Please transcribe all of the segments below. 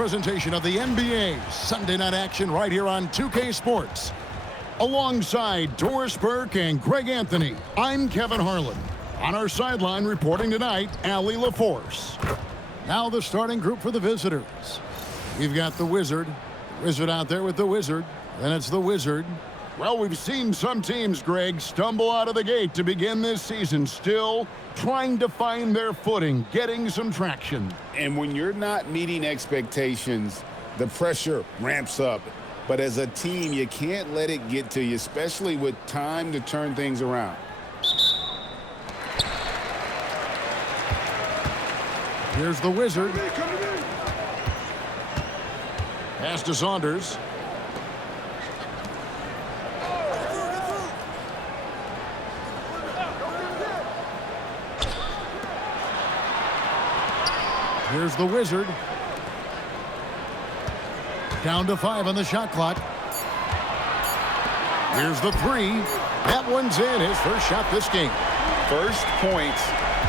presentation of the NBA Sunday night action right here on 2K Sports. Alongside Doris Burke and Greg Anthony, I'm Kevin Harlan. On our sideline reporting tonight, Allie LaForce. Now the starting group for the visitors. You've got the Wizard out there with the Wizard. Then it's the Wizard. Well, we've seen some teams, Greg, stumble out of the gate to begin this season, still trying to find their footing, getting some traction. And when you're not meeting expectations, the pressure ramps up. But as a team, you can't let it get to you, especially with time to turn things around. Here's the Wizard. Pass to Saunders. Here's the Wizard. Down to 5 on the shot clock. Here's the 3. That one's in. His first shot this game. First points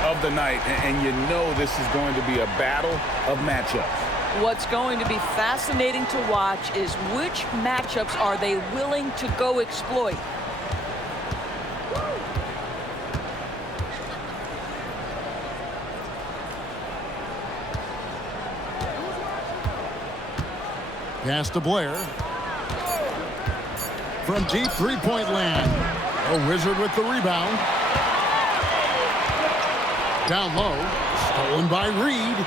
of the night, and you know this is going to be a battle of matchups. What's going to be fascinating to watch is which matchups are they willing to go exploit. Pass to Blair. From deep three-point land. A Wizard with the rebound. Down low. Stolen by Reed.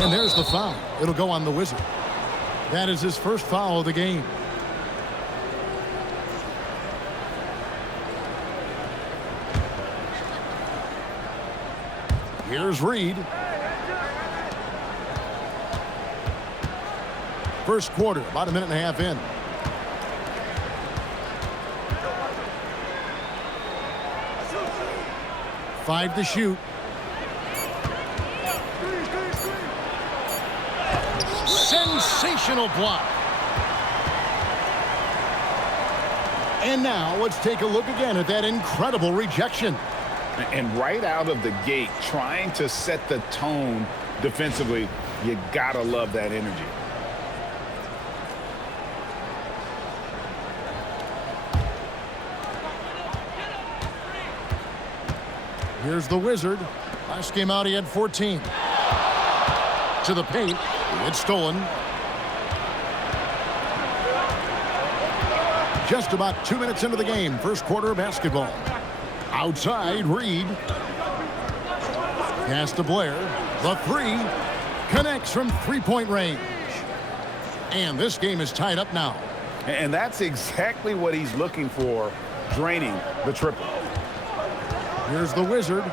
And there's the foul. It'll go on the Wizard. That is his first foul of the game. Here's Reed. First quarter, about a minute and a half in. Five to shoot. Sensational block. And now let's take a look again at that incredible rejection. And right out of the gate, trying to set the tone defensively, you gotta love that energy. Here's the Wizard. Last game out, he had 14. To the paint. It's stolen. Just about 2 minutes into the game. First quarter of basketball. Outside, Reed. Pass to Blair. The 3 connects from three-point range. And this game is tied up now. And that's exactly what he's looking for, draining the triple. Here's the Wizard.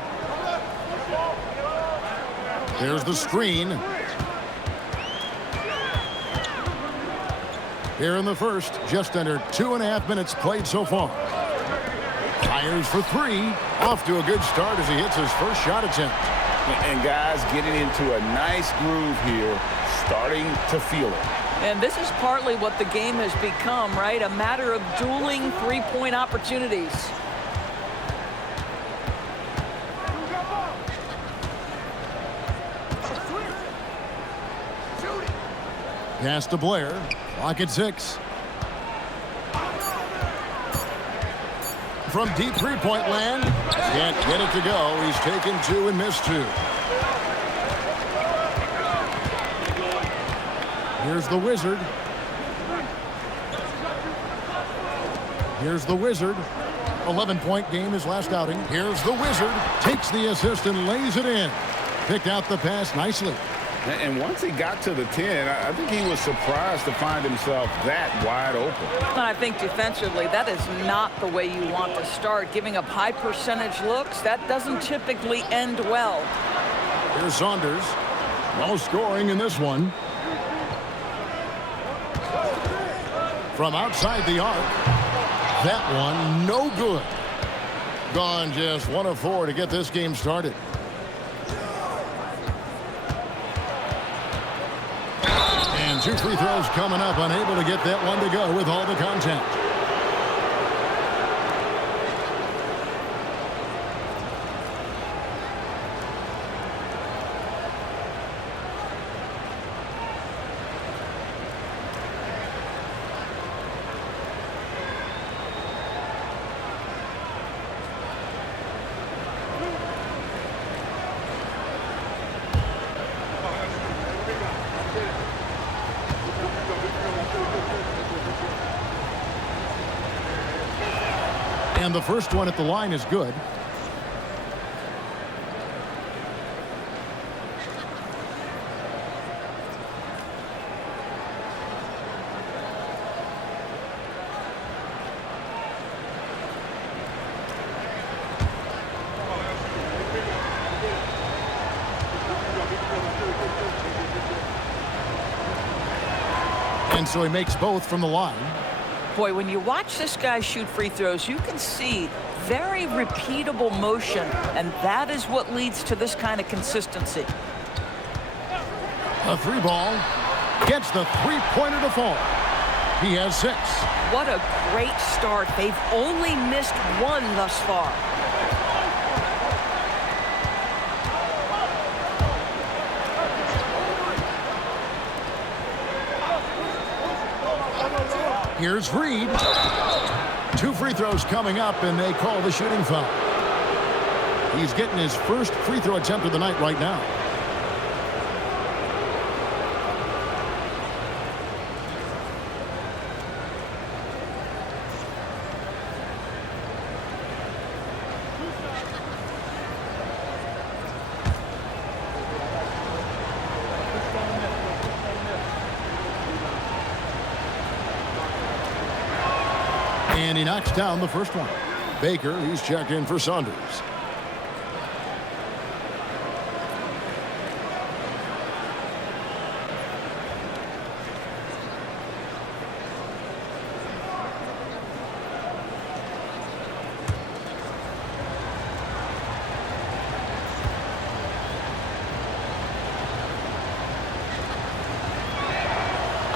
There's the screen. Here in the first, just under 2.5 minutes played so far. Fires for 3. Off to a good start as he hits his first shot attempt. And guys getting into a nice groove here, starting to feel it. And this is partly what the game has become, right? A matter of dueling three-point opportunities. Pass to Blair. Clock at 6. From deep three-point land. Can't get it to go. He's taken 2 and missed 2. Here's the Wizard. Here's the Wizard. 11-point game his last outing. Here's the Wizard. Takes the assist and lays it in. Picked out the pass nicely. And once he got to the 10, I think he was surprised to find himself that wide open. And I think defensively, that is not the way you want to start. Giving up high percentage looks, that doesn't typically end well. Here's Saunders. No scoring in this one. From outside the arc. That one, no good. Gone just 1 of 4 to get this game started. And 2 free throws coming up, unable to get that one to go with all the contact. And the first one at the line is good. And so he makes both from the line. Boy, when you watch this guy shoot free throws, you can see very repeatable motion, and that is what leads to this kind of consistency. A three ball gets the three-pointer to fall. He has 6. What a great start. They've only missed one thus far. Here's Reed. 2 free throws coming up, and they call the shooting foul. He's getting his first free throw attempt of the night right now. And he knocks down the first one. Baker, he's checked in for Saunders.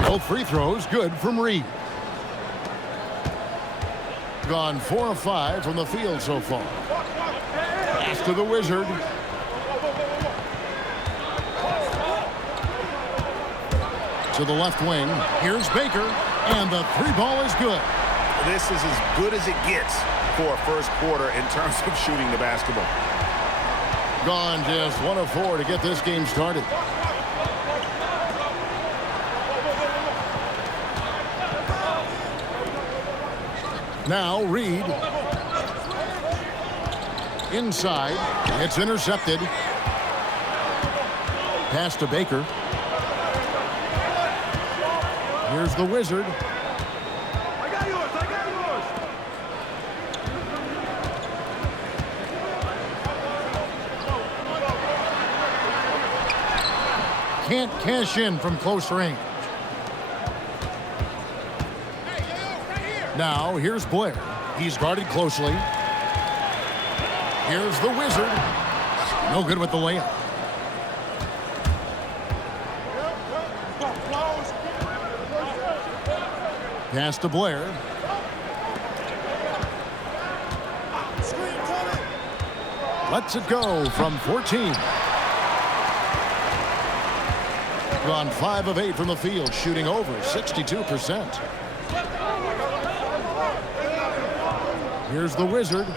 Both free throws good from Reed. Gone 4 of 5 from the field so far. Pass to the Wizard. To the left wing. Here's Baker, and the 3 ball is good. This is as good as it gets for a first quarter in terms of shooting the basketball. Gone just 1 of 4 to get this game started. Now Reed. Inside. It's intercepted. Pass to Baker. Here's the Wizard. I got yours. Can't cash in from close range. Now, here's Blair. He's guarded closely. Here's the Wizard. No good with the layup. Pass to Blair. Lets it go from 14. Gone 5 of 8 from the field, shooting over 62%. Here's the Wizard.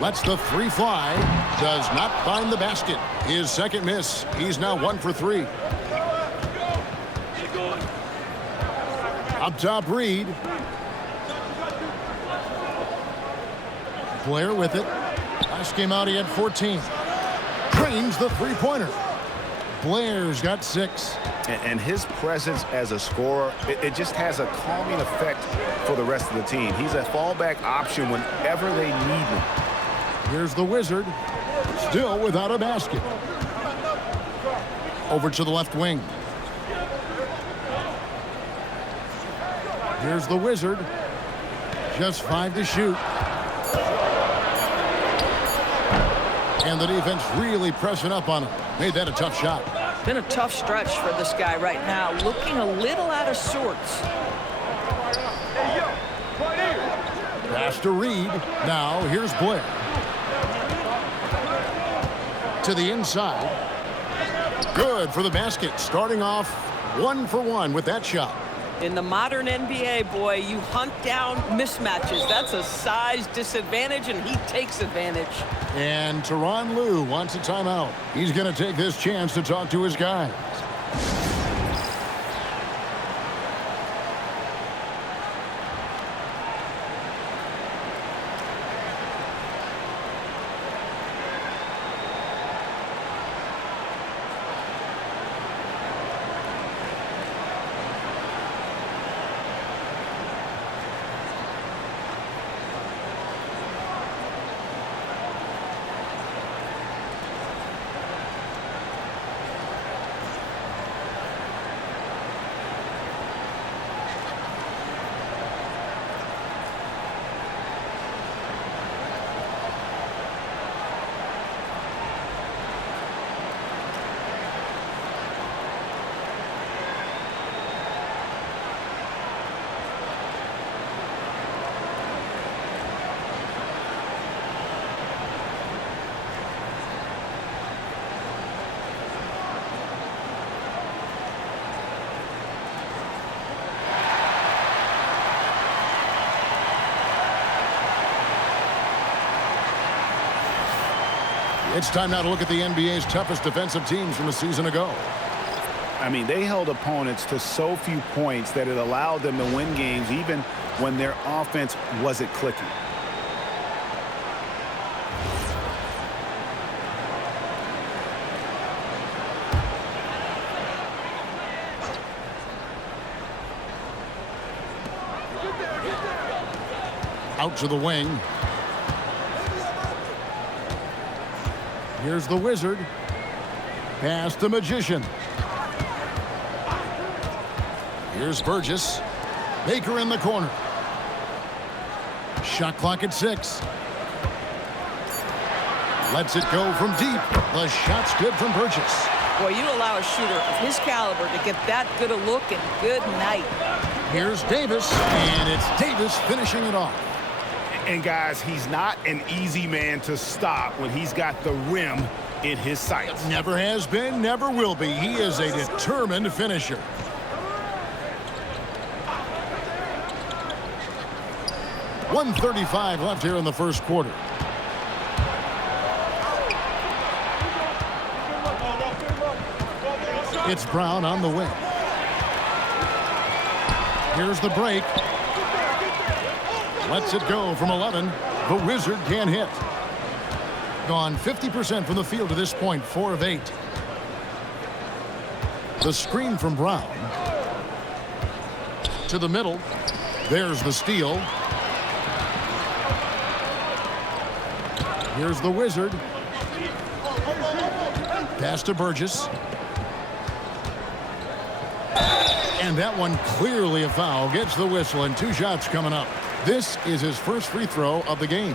Lets the 3 fly. Does not find the basket. His second miss. He's now 1 for 3. Up top, Reed. Blair with it. Last game out, he had 14. Drains the three-pointer. Blair's got 6. And his presence as a scorer, it just has a calming effect for the rest of the team. He's a fallback option whenever they need him. Here's the Wizard. Still without a basket. Over to the left wing. Here's the Wizard. Just 5 to shoot. And the defense really pressing up on him. Made that a tough shot. Been a tough stretch for this guy right now. Looking a little out of sorts. Pass to Reed. Now here's Blair. To the inside. Good for the basket. Starting off 1 for 1 with that shot. In the modern NBA, boy, you hunt down mismatches. That's a size disadvantage, and he takes advantage. And Tyronn Lue wants a timeout. He's going to take this chance to talk to his guys. It's time now to look at the NBA's toughest defensive teams from a season ago. I mean, they held opponents to so few points that it allowed them to win games even when their offense wasn't clicking. Out to the wing. Here's the Wizard. Pass the Magician. Here's Burgess. Baker in the corner. Shot clock at 6. Lets it go from deep. The shot's good from Burgess. Boy, you allow a shooter of his caliber to get that good a look, and good night. Here's Davis, and it's Davis finishing it off. And guys, he's not an easy man to stop when he's got the rim in his sights. Never has been, never will be. He is a determined finisher. .135 left here in the first quarter. It's Brown on the wing. Here's the break. Lets it go from 11. The Wizard can't hit. Gone 50% from the field to this point, 4 of 8. The screen from Brown. To the middle. There's the steal. Here's the Wizard. Pass to Burgess. And that one clearly a foul. Gets the whistle, and 2 shots coming up. This is his first free throw of the game.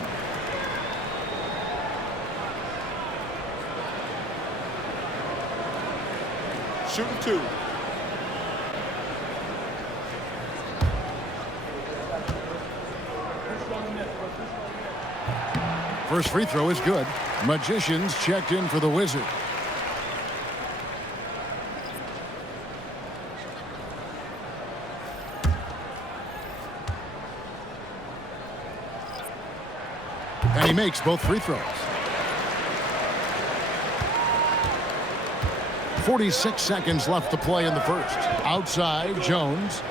Shooting 2. First free throw is good. Magicians checked in for the Wizard. And he makes both free throws. 46 seconds left to play in the first. Outside, Jones.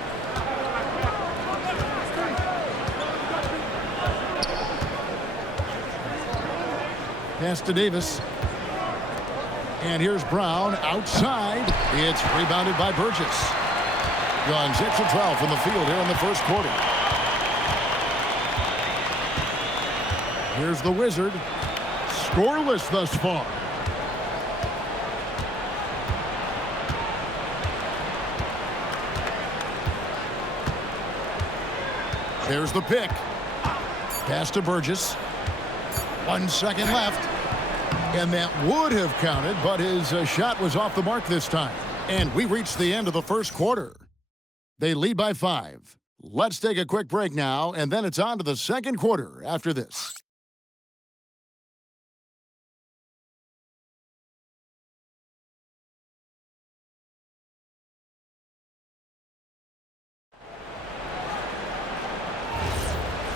Pass to Davis. And here's Brown outside. It's rebounded by Burgess. Gone 6 of 12 from the field here in the first quarter. Here's the Wizard. Scoreless thus far. There's the pick. Pass to Burgess. 1 second left. And that would have counted, but his shot was off the mark this time. And we reached the end of the first quarter. They lead by 5. Let's take a quick break now, and then it's on to the second quarter after this.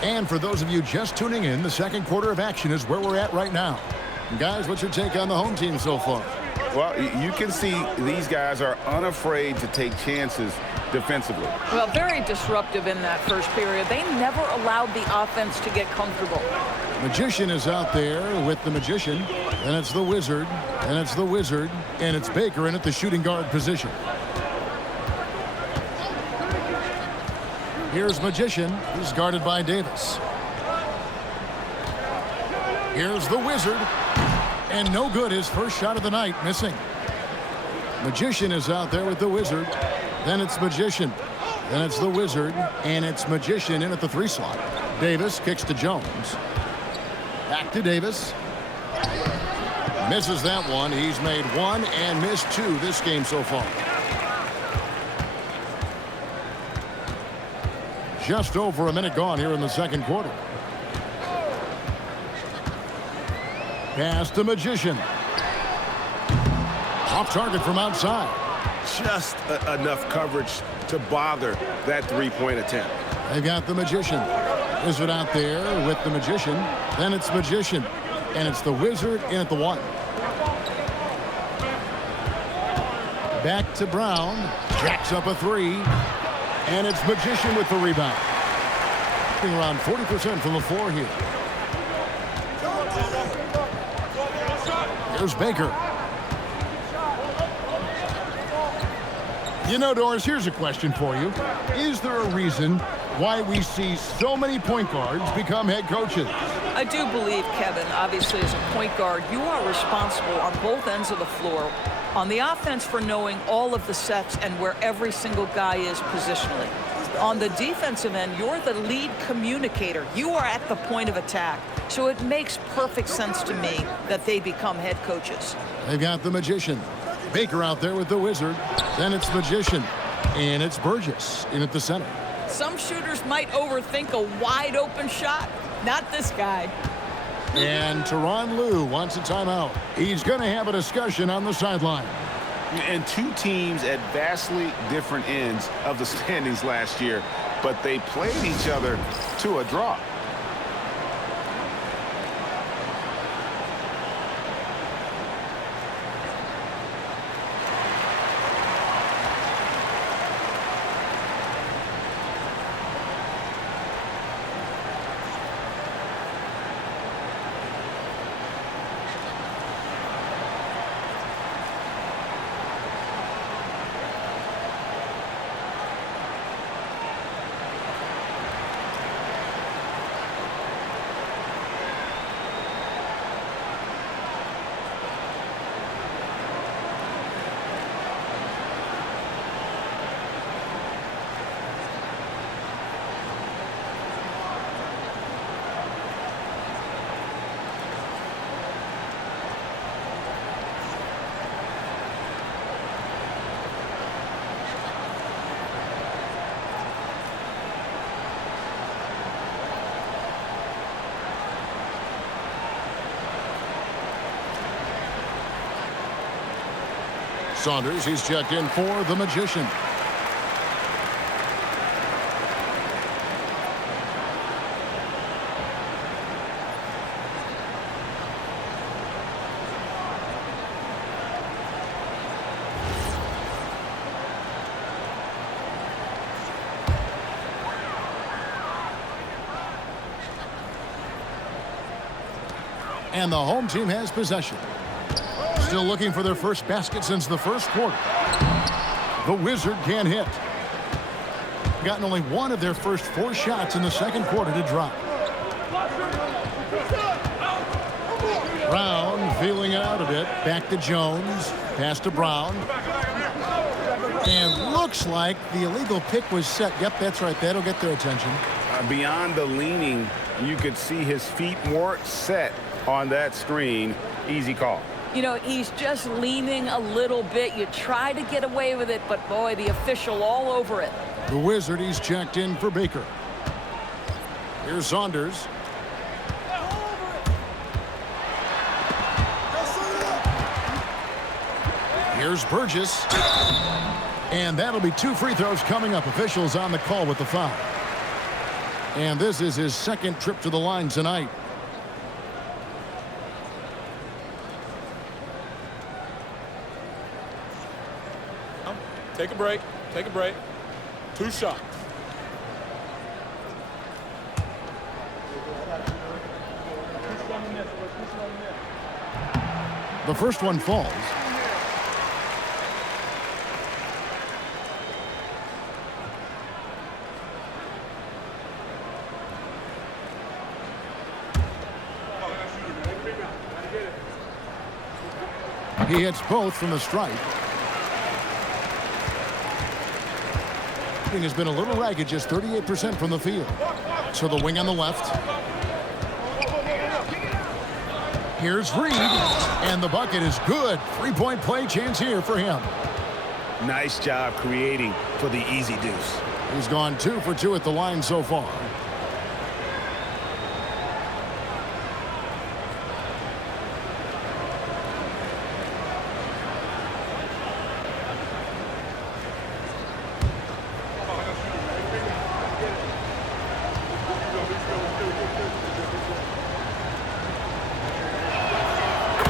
And for those of you just tuning in, the second quarter of action is where we're at right now. And guys, what's your take on the home team so far? Well, you can see these guys are unafraid to take chances defensively. Well, very disruptive in that first period. They never allowed the offense to get comfortable. Magician is out there with the Magician. Then it's the Wizard. And it's the Wizard. And it's Baker in at the shooting guard position. Here's Magician. He's guarded by Davis. Here's the Wizard. And no good. His first shot of the night, missing. Magician is out there with the Wizard. Then it's Magician. Then it's the Wizard. And it's Magician in at the 3 slot. Davis kicks to Jones. Back to Davis. Misses that one. He's made 1 and missed 2 this game so far. Just over a minute gone here in the second quarter. Pass to Magician. Off target from outside. Just enough coverage to bother that 3-point attempt. They've got the Magician. Is it out there with the Magician? Then it's Magician. And it's the Wizard in at the 1. Back to Brown. Jacks up a 3. And it's Magician with the rebound. Around 40% from the floor here. Here's Baker. You know, Doris, here's a question for you. Is there a reason why we see so many point guards become head coaches? I do believe, Kevin, obviously as a point guard, you are responsible on both ends of the floor. On the offense for knowing all of the sets and where every single guy is positionally. On the defensive end, you're the lead communicator. You are at the point of attack. So it makes perfect sense to me that they become head coaches. They've got the Magician. Baker out there with the Wizard. Then it's Magician. And it's Burgess in at the center. Some shooters might overthink a wide open shot. Not this guy. And Tyronn Lue wants a timeout. He's going to have a discussion on the sideline. And two teams at vastly different ends of the standings last year, but they played each other to a draw. Saunders, he's checked in for the Magician. And the home team has possession. Still looking for their first basket since the first quarter. The Wizard can't hit. Gotten only one of their first 4 shots in the second quarter to drop. Brown feeling it out a bit. Back to Jones. Pass to Brown. And looks like the illegal pick was set. Yep, that's right. That'll get their attention. Beyond the leaning, you could see his feet weren't set on that screen. Easy call. You know, he's just leaning a little bit. You try to get away with it, but boy, the official all over it. The Wizard, he's checked in for Baker. Here's Saunders. Here's Burgess. And that'll be 2 free throws coming up. Officials on the call with the foul. And this is his second trip to the line tonight. Take a break. Take a break. 2 shots. The first one falls. He hits both from the stripe. Has been a little ragged, just 38% from the field. So the wing on the left. Here's Reed, and the bucket is good. 3-point play chance here for him. Nice job creating for the easy deuce. He's gone 2 for 2 at the line so far.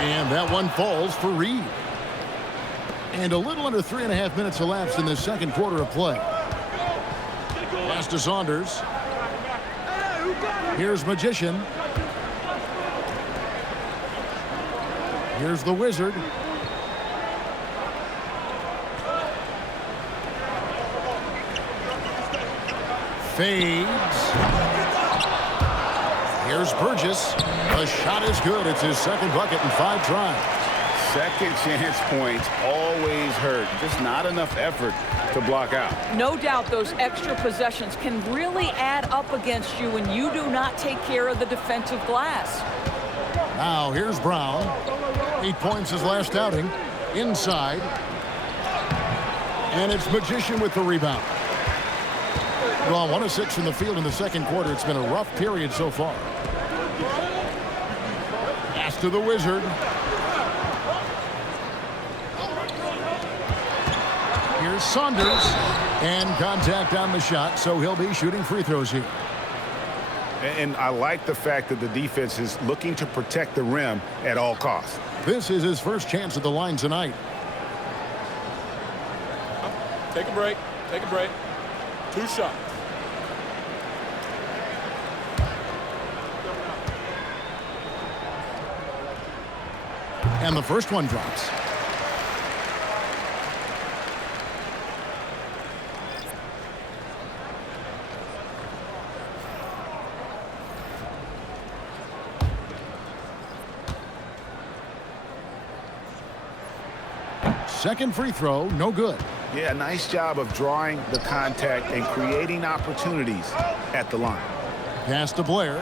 And that one falls for Reed. And a little under 3.5 minutes elapsed in the second quarter of play. Pass to Saunders. Here's Magician. Here's the Wizard. Fades. Here's Burgess. The shot is good. It's his second bucket in 5 tries. Second chance points always hurt. Just not enough effort to block out. No doubt those extra possessions can really add up against you when you do not take care of the defensive glass. Now here's Brown. 8 points his last outing. Inside. And it's Magician with the rebound. Well, 1 of 6 from the field in the second quarter. It's been a rough period so far. Pass to the Wizard. Here's Saunders. And contact on the shot, so he'll be shooting free throws here. And I like the fact that the defense is looking to protect the rim at all costs. This is his first chance at the line tonight. Take a break. Take a break. 2 shots. And the first one drops. Second free throw, no good. Yeah, nice job of drawing the contact and creating opportunities at the line. Pass to Blair.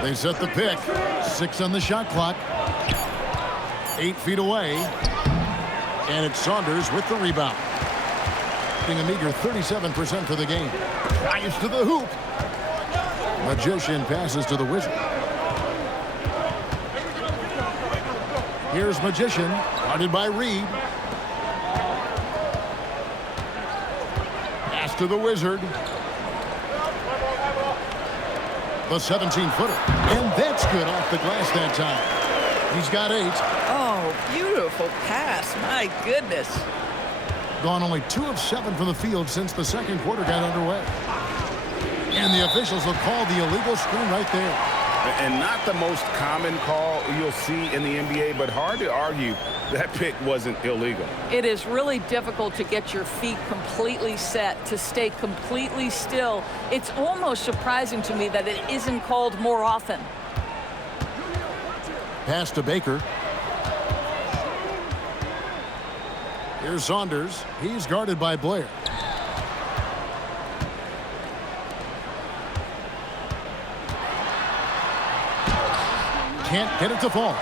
They set the pick. 6 on the shot clock. 8 feet away. And it's Saunders with the rebound. A meager 37% for the game. Drives to the hoop. Magician passes to the Wizard. Here's Magician, guarded by Reed. Pass to the Wizard. The 17-footer. And that's good off the glass that time. He's got 8. Oh, beautiful pass. My goodness. Gone only 2 of 7 from the field since the second quarter got underway. And the officials will call the illegal screen right there. And not the most common call you'll see in the NBA, but hard to argue that pick wasn't illegal. It is really difficult to get your feet completely set, to stay completely still. It's almost surprising to me that it isn't called more often. Pass to Baker. Here's Saunders. He's guarded by Blair. Can't get it to fall.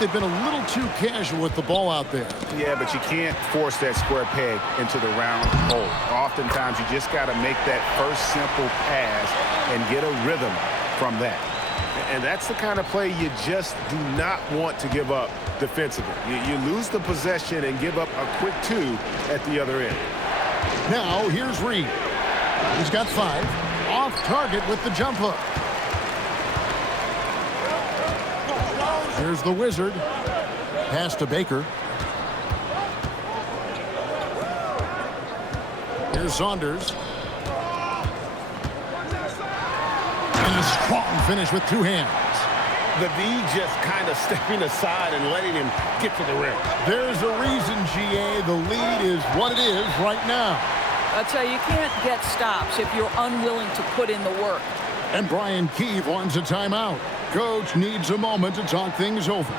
They've been a little too casual with the ball out there. Yeah, but you can't force that square peg into the round hole. Oftentimes, you just got to make that first simple pass and get a rhythm from that. And that's the kind of play you just do not want to give up defensively. You lose the possession and give up a quick 2 at the other end. Now, here's Reed. He's got 5. Off target with the jump hook. Here's the Wizard. Pass to Baker. Here's Saunders. And a strong finish with 2 hands. The D just kind of stepping aside and letting him get to the rim. There's a reason, GA. The lead is what it is right now. I'll tell you, you can't get stops if you're unwilling to put in the work. And Brian Keefe wants a timeout. Coach needs a moment to talk things over.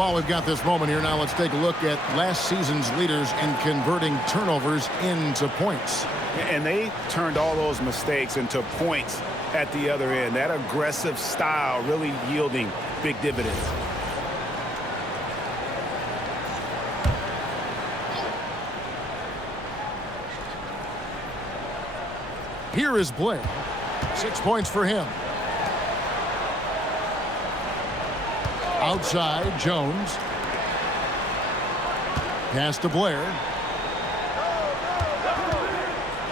while we've got this moment here, now let's take a look at last season's leaders in converting turnovers into points. And they turned all those mistakes into points at the other end. That aggressive style really yielding big dividends. Here is Blair. 6 points for him. Outside, Jones. Pass to Blair.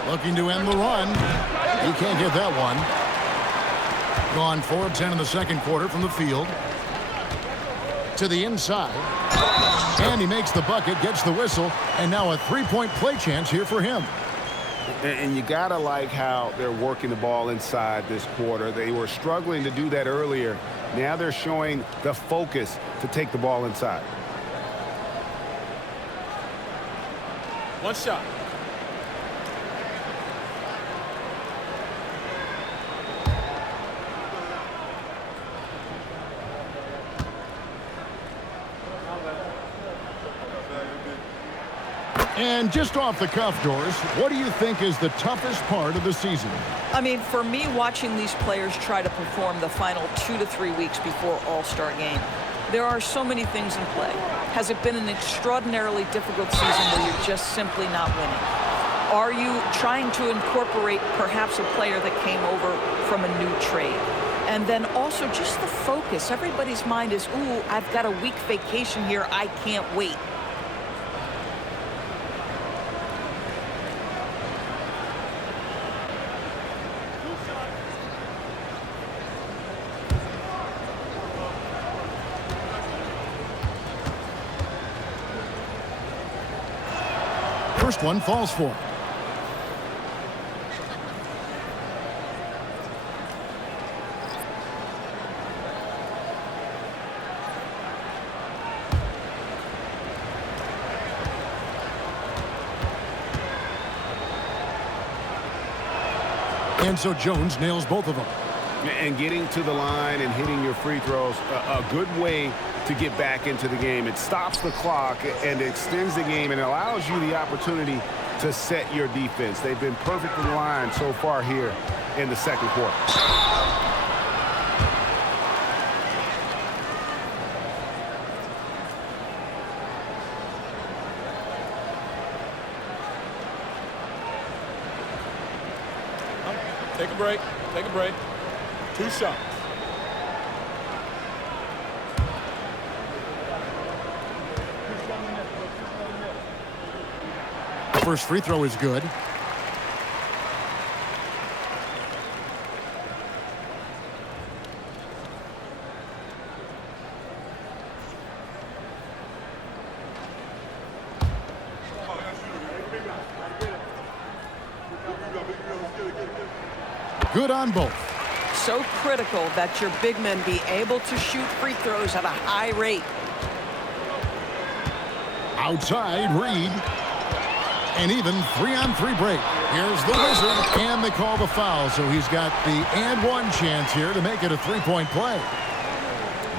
Looking to end the run. He can't get that one. Gone 4 of 10 in the second quarter from the field. To the inside. And he makes the bucket, gets the whistle, and now a three-point play chance here for him. And you got to like how they're working the ball inside this quarter. They were struggling to do that earlier. Now they're showing the focus to take the ball inside. One shot. And just off the cuff, Doris, what do you think is the toughest part of the season? I mean, for me, watching these players try to perform the final 2 to 3 weeks before All-Star game, there are so many things in play. Has it been an extraordinarily difficult season where you're just simply not winning? Are you trying to incorporate perhaps a player that came over from a new trade? And then also just the focus. Everybody's mind is, ooh, I've got a week vacation here. I can't wait. First one falls for him. And so Jones nails both of them. And getting to the line and hitting your free throws, a good way to get back into the game. It stops the clock and extends the game and allows you the opportunity to set your defense. They've been perfect in line so far here in the second quarter. Take a break. Take a break. 2 shots. First free throw is good. Good on both. So critical that your big men be able to shoot free throws at a high rate. Outside, Reed. An even 3-on-3 break. Here's the Wizard, and they call the foul, so he's got the and-one chance here to make it a three-point play.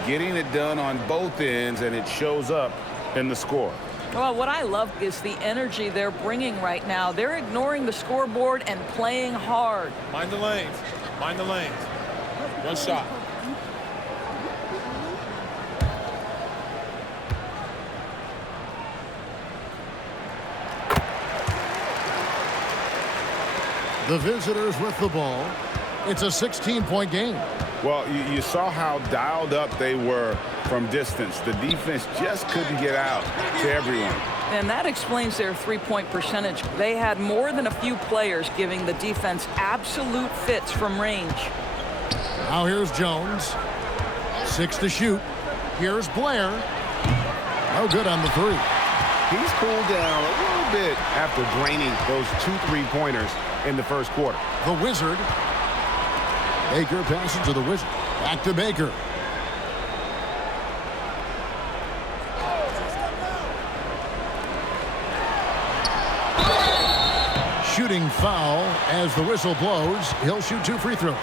Getting it done on both ends, and it shows up in the score. Well, what I love is the energy they're bringing right now. They're ignoring the scoreboard and playing hard. Mind the lanes. Mind the lanes. 1 shot. The visitors with the ball. It's a 16-point game. Well, you saw how dialed up they were from distance. The defense just couldn't get out to everyone. And that explains their three-point percentage. They had more than a few players giving the defense absolute fits from range. Now here's Jones. 6 to shoot. Here's Blair. No good on the three. He's cooled down a little bit after draining those 2 3-pointers in the first quarter. The Wizard. Baker passes to the Wizard. Back to Baker. Shooting foul as the whistle blows. He'll shoot 2 free throws.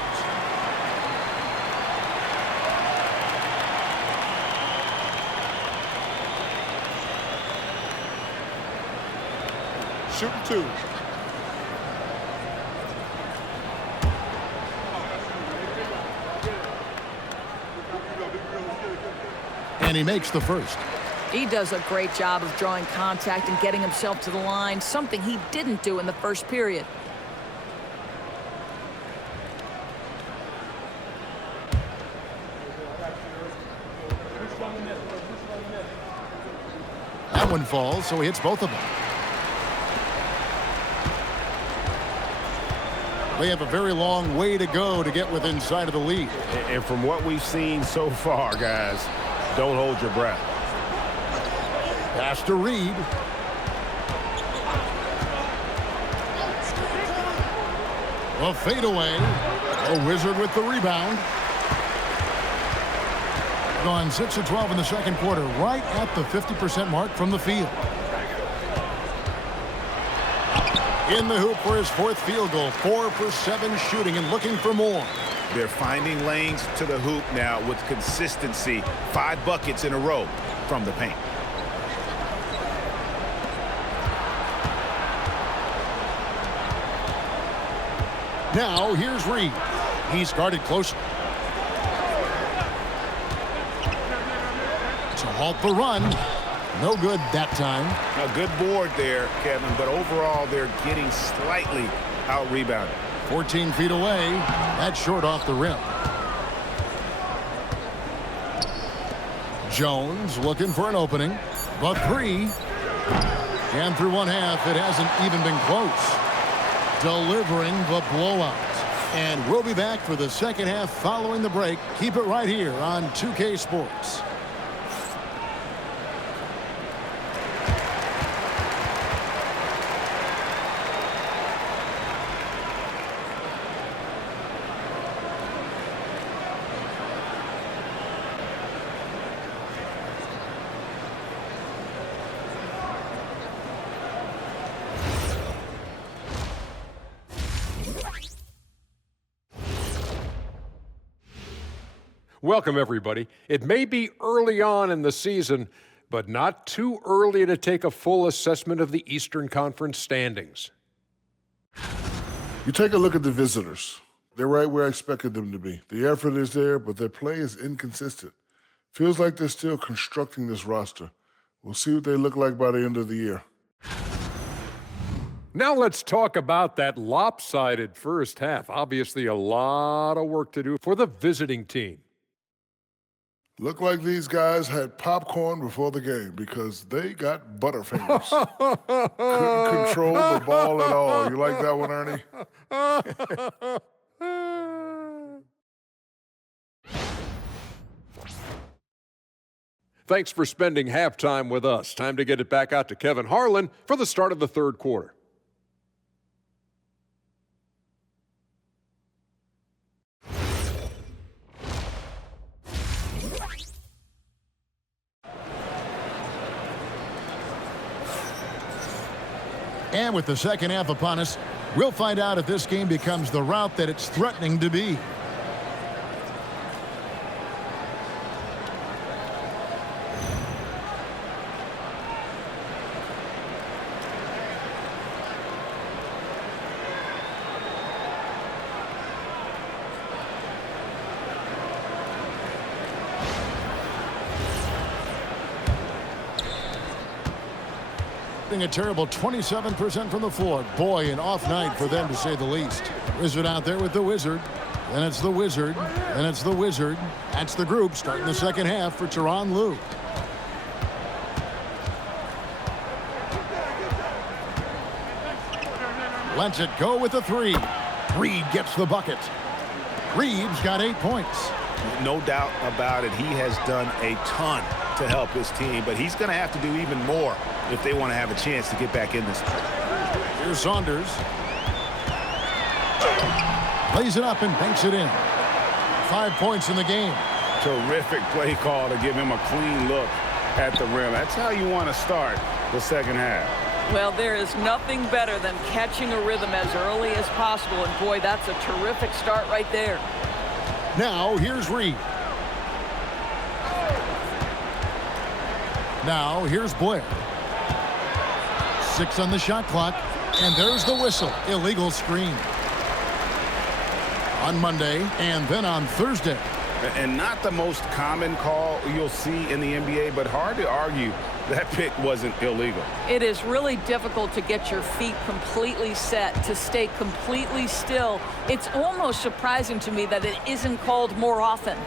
2. And he makes the first. He does a great job of drawing contact and getting himself to the line, something he didn't do in the first period. That one falls, so he hits both of them. They have a very long way to go to get within sight of the lead. And from what we've seen so far, guys, don't hold your breath. Pass to Reed. A fadeaway. A Wizard with the rebound. Gone 6 of 12 in the second quarter, right at the 50% mark from the field. In the hoop for his 4th field goal. 4 for 7 shooting and looking for more. They're finding lanes to the hoop now with consistency. 5 buckets in a row from the paint. Now here's Reed. He's guarded close. To halt the run. No good that time. A good board there, Kevin, but overall they're getting slightly out-rebounded. 14 feet away. That's short off the rim. Jones looking for an opening. But 3. And through one half, it hasn't even been close. Delivering the blowout. And we'll be back for the second half following the break. Keep it right here on 2K Sports. Welcome, everybody. It may be early on in the season, but not too early to take a full assessment of the Eastern Conference standings. You take a look at the visitors. They're right where I expected them to be. The effort is there, but their play is inconsistent. Feels like they're still constructing this roster. We'll see what they look like by the end of the year. Now let's talk about that lopsided first half. Obviously, a lot of work to do for the visiting team. Look like these guys had popcorn before the game because they got butterfingers. Couldn't control the ball at all. You like that one, Ernie? Thanks for spending halftime with us. Time to get it back out to Kevin Harlan for the start of the third quarter. And with the second half upon us, we'll find out if this game becomes the route that it's threatening to be. A terrible 27% from the floor. Boy, an off night for them, to say the least. Wizard out there with the Wizard. Then it's the Wizard. Then it's the Wizard. That's the group starting the second half for Tyronn Lue. Lets it go with the 3. Reed gets the bucket. Reed's got 8 points. No doubt about it. He has done a ton to help his team, but he's going to have to do even more if they want to have a chance to get back in this. Here's Saunders. Lays it up and banks it in. 5 points in the game. Terrific play call to give him a clean look at the rim. That's how you want to start the second half. Well, there is nothing better than catching a rhythm as early as possible, and boy, that's a terrific start right there. Now, here's Reed. Now, here's Blair. 6 on the shot clock. And there's the whistle. Illegal screen. On Monday and then on Thursday. And not the most common call you'll see in the NBA, but hard to argue that pick wasn't illegal. It is really difficult to get your feet completely set, to stay completely still. It's almost surprising to me that it isn't called more often.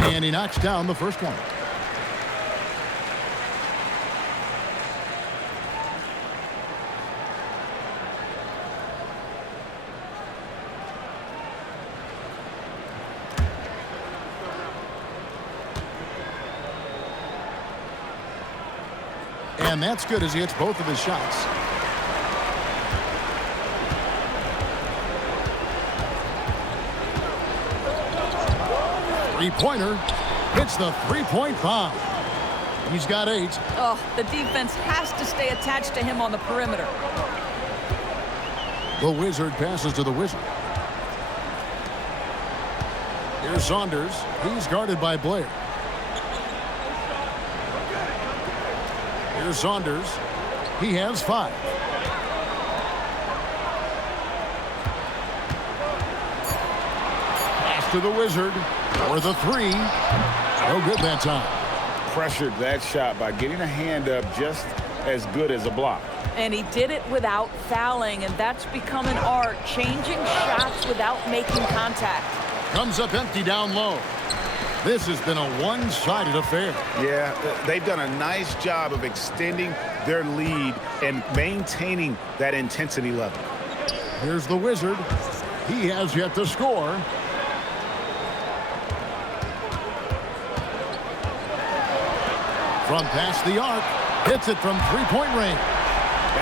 And he knocks down the first one. And that's good as he hits both of his shots. Three-pointer hits the three-point bomb. He's got 8. Oh, the defense has to stay attached to him on the perimeter. The Wizard passes to the Wizard. Here's Saunders. He's guarded by Blair. Here's Saunders. He has 5. Pass to the Wizard for the 3. No good that time. Pressured that shot by getting a hand up just as good as a block. And he did it without fouling, and that's become an art, changing shots without making contact. Comes up empty down low. This has been a one-sided affair. Yeah, they've done a nice job of extending their lead and maintaining that intensity level. Here's the Wizard. He has yet to score. From past the arc, hits it from three-point range.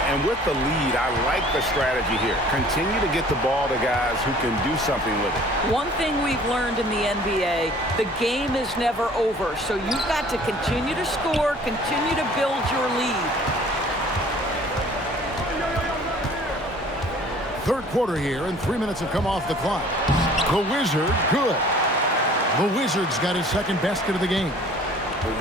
And with the lead, I like the strategy here. Continue to get the ball to guys who can do something with it. One thing we've learned in the NBA, the game is never over. So you've got to continue to score, continue to build your lead. Third quarter here, and 3 minutes have come off the clock. The Wizard, good. The Wizard's got his second basket of the game.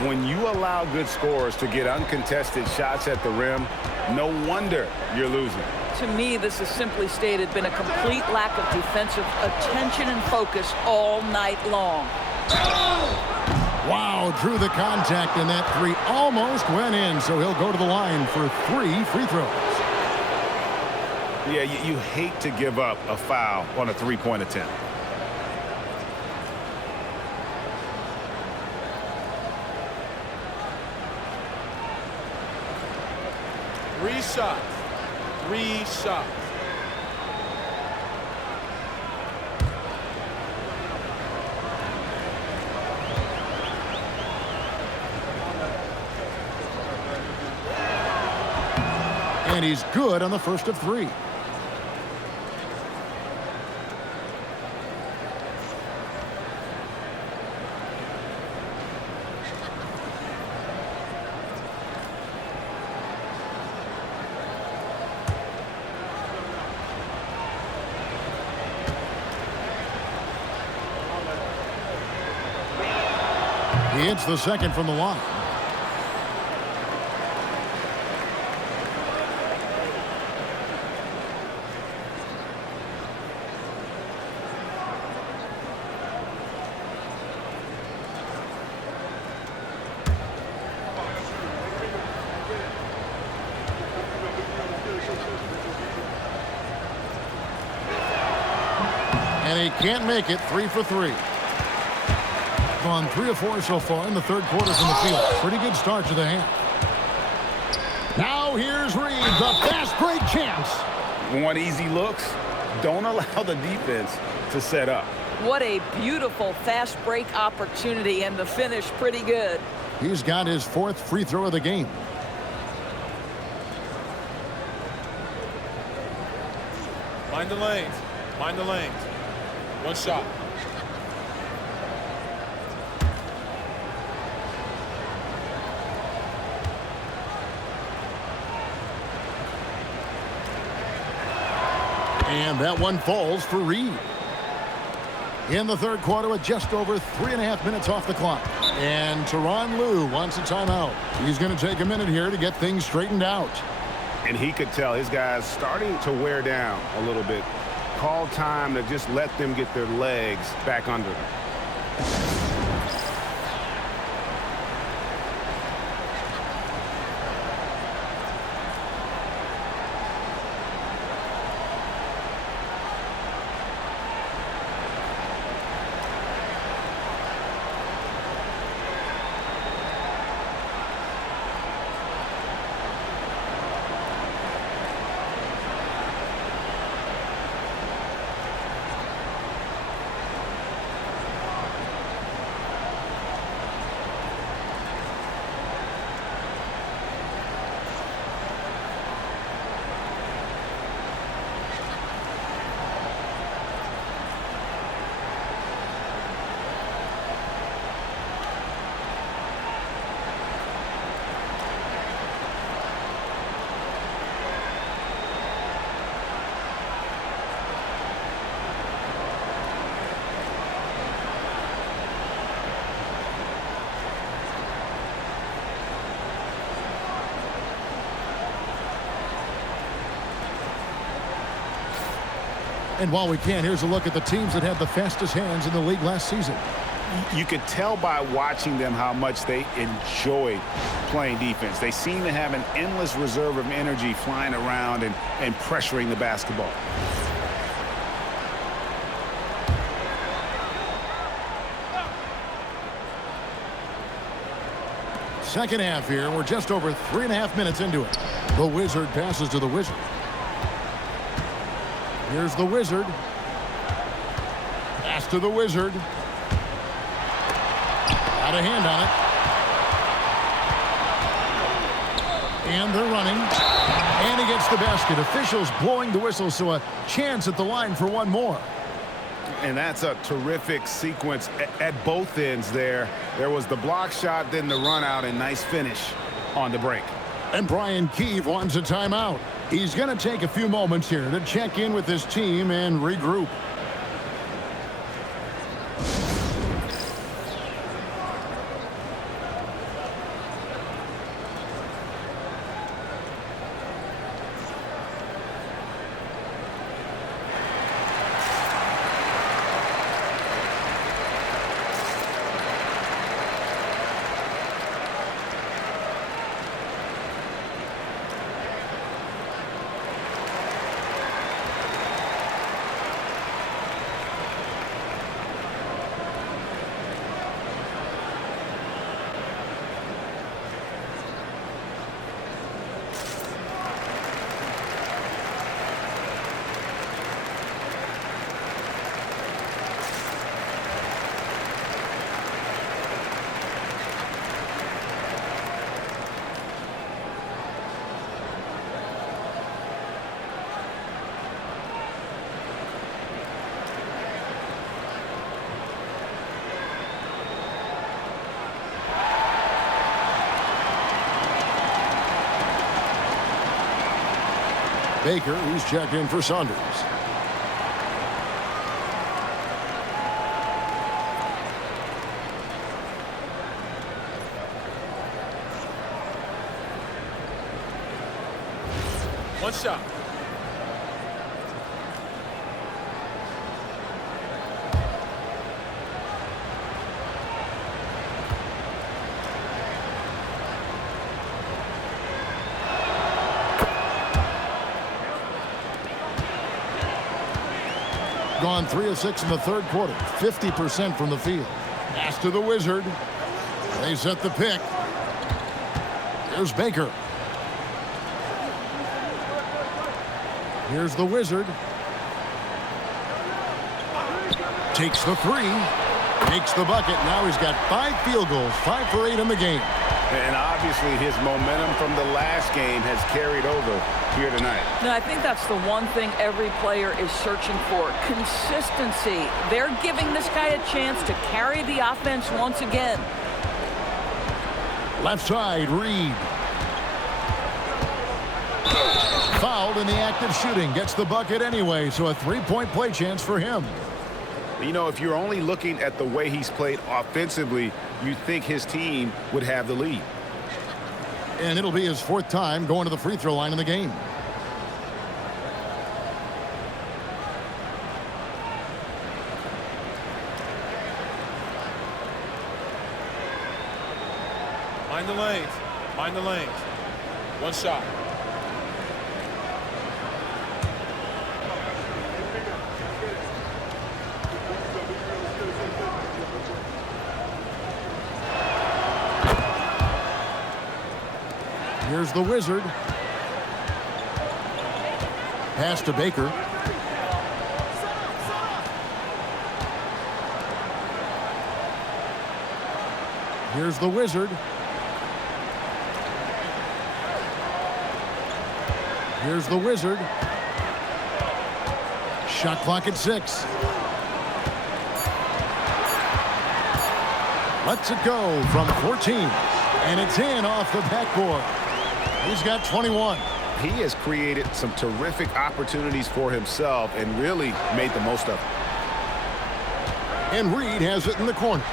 When you allow good scorers to get uncontested shots at the rim, no wonder you're losing. To me, this is simply stated been a complete lack of defensive attention and focus all night long. Wow, drew the contact, and that 3 almost went in, so he'll go to the line for 3 free throws. Yeah, you hate to give up a foul on a three-point attempt. Three shots. 3 shots. And he's good on the first of 3. He hits the second from the line. And he can't make it. 3 for 3. On 3 of 4 so far in the third quarter from the field. Pretty good start to the half. Now here's Reed, the fast break chance. Want easy looks? Don't allow the defense to set up. What a beautiful fast break opportunity, and the finish pretty good. He's got his 4th free throw of the game. Mind the lanes. Mind the lanes. One shot. And that one falls for Reed. In the third quarter with just over 3.5 minutes off the clock. And Tyronn Lue wants a timeout. He's going to take a minute here to get things straightened out. And he could tell his guys starting to wear down a little bit. Call time to just let them get their legs back under them. And while we can, here's a look at the teams that had the fastest hands in the league last season. You could tell by watching them how much they enjoyed playing defense. They seem to have an endless reserve of energy flying around and pressuring the basketball. Second half here. We're just over 3.5 minutes into it. The Wizard passes to the Wizard. Here's the Wizard. Pass to the Wizard. Got a hand on it. And they're running. And he gets the basket. Officials blowing the whistle, so a chance at the line for one more. And that's a terrific sequence at both ends there. There was the block shot, then the run out, and nice finish on the break. And Brian Keefe wants a timeout. He's going to take a few moments here to check in with his team and regroup. Baker, who's checked in for Saunders. One shot. Gone 3 of 6 in the third quarter. 50% from the field. Pass to the Wizard. They set the pick. Here's Baker. Here's the Wizard. Takes the three. Makes the bucket. Now he's got 5 field goals. 5 for 8 in the game. And obviously his momentum from the last game has carried over here tonight. No, I think that's the one thing every player is searching for. Consistency. They're giving this guy a chance to carry the offense once again. Left side, Reed. Fouled in the act of shooting. Gets the bucket anyway, so a three-point play chance for him. You know, if you're only looking at the way he's played offensively, you'd think his team would have the lead. And it'll be his fourth time going to the free throw line in the game. Mind the lanes. Mind the lanes. One shot. Here's the Wizard. Pass to Baker. Here's the Wizard. Here's the Wizard. Shot clock at 6. Lets it go from 14. And it's in off the backboard. He's got 21. He has created some terrific opportunities for himself and really made the most of it. And Reed has it in the corner.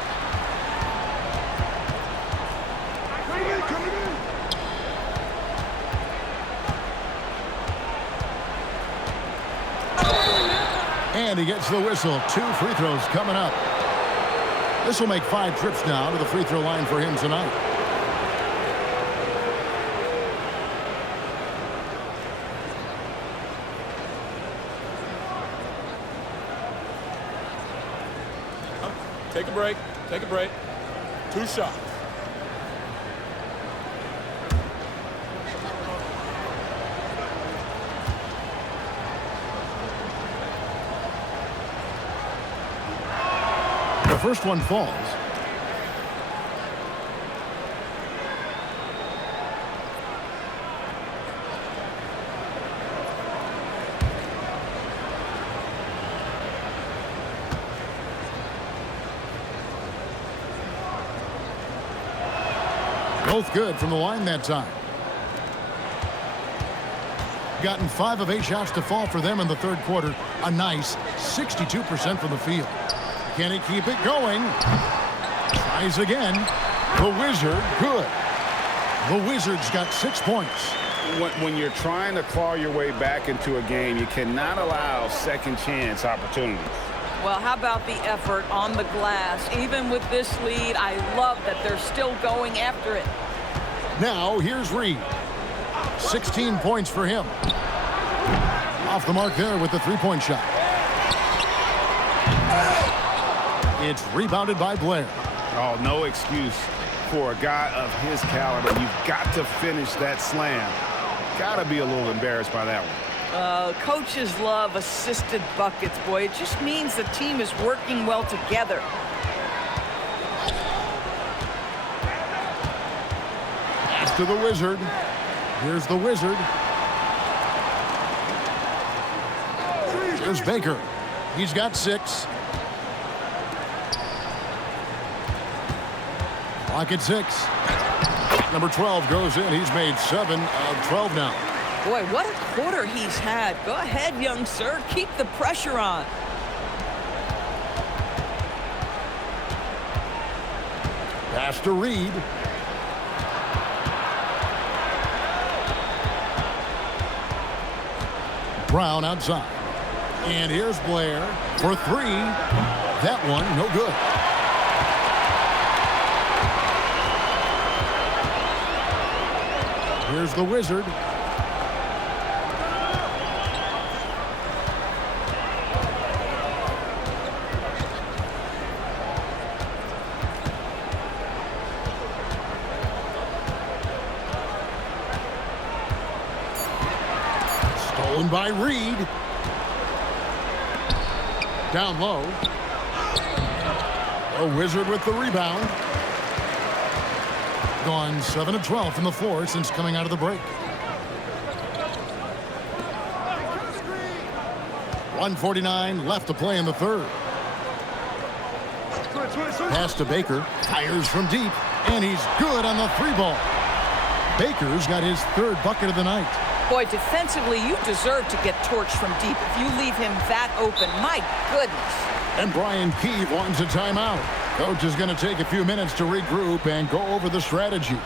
And he gets the whistle. 2 free throws coming up. This will make 5 trips now to the free throw line for him tonight. Take a break. Take a break. 2 shots. The first one falls. Both good from the line that time. Gotten 5 of 8 shots to fall for them in the third quarter. A nice 62% from the field. Can he keep it going? Tries again. The Wizard, good. The Wizard's got 6 points. When you're trying to claw your way back into a game, you cannot allow second chance opportunities. Well, how about the effort on the glass? Even with this lead, I love that they're still going after it. Now, here's Reed. 16 points for him. Off the mark there with the three-point shot. It's rebounded by Blair. Oh, no excuse for a guy of his caliber. You've got to finish that slam. Got to be a little embarrassed by that one. Coaches love assisted buckets, boy. It just means the team is working well together. Pass to the Wizard. Here's the Wizard. Here's Baker. He's got 6. Clock at 6. Number 12 goes in. He's made 7 of 12 now. Boy, what a quarter he's had. Go ahead, young sir. Keep the pressure on. Pass to Reed. Brown outside. And here's Blair for 3. That one, no good. Here's the Wizard. Stolen by Reed. Down low. A Wizard with the rebound. Gone 7 of 12 from the floor since coming out of the break. 1:49 left to play in the third. Pass to Baker. Fires from deep. And he's good on the three ball. Baker's got his third bucket of the night. Boy, defensively, you deserve to get torched from deep if you leave him that open. My goodness. And Brian Keeve wants a timeout. Coach is going to take a few minutes to regroup and go over the strategy.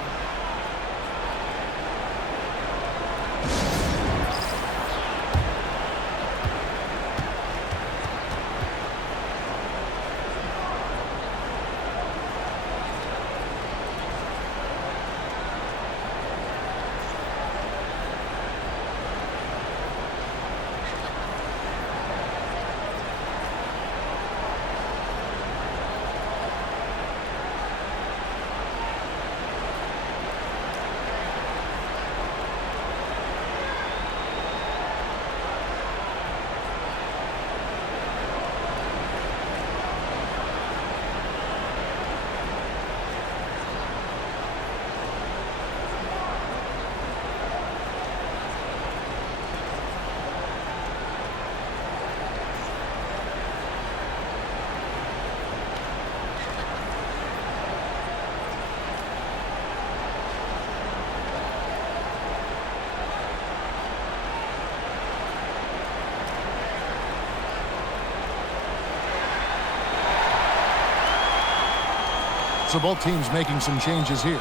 So both teams making some changes here.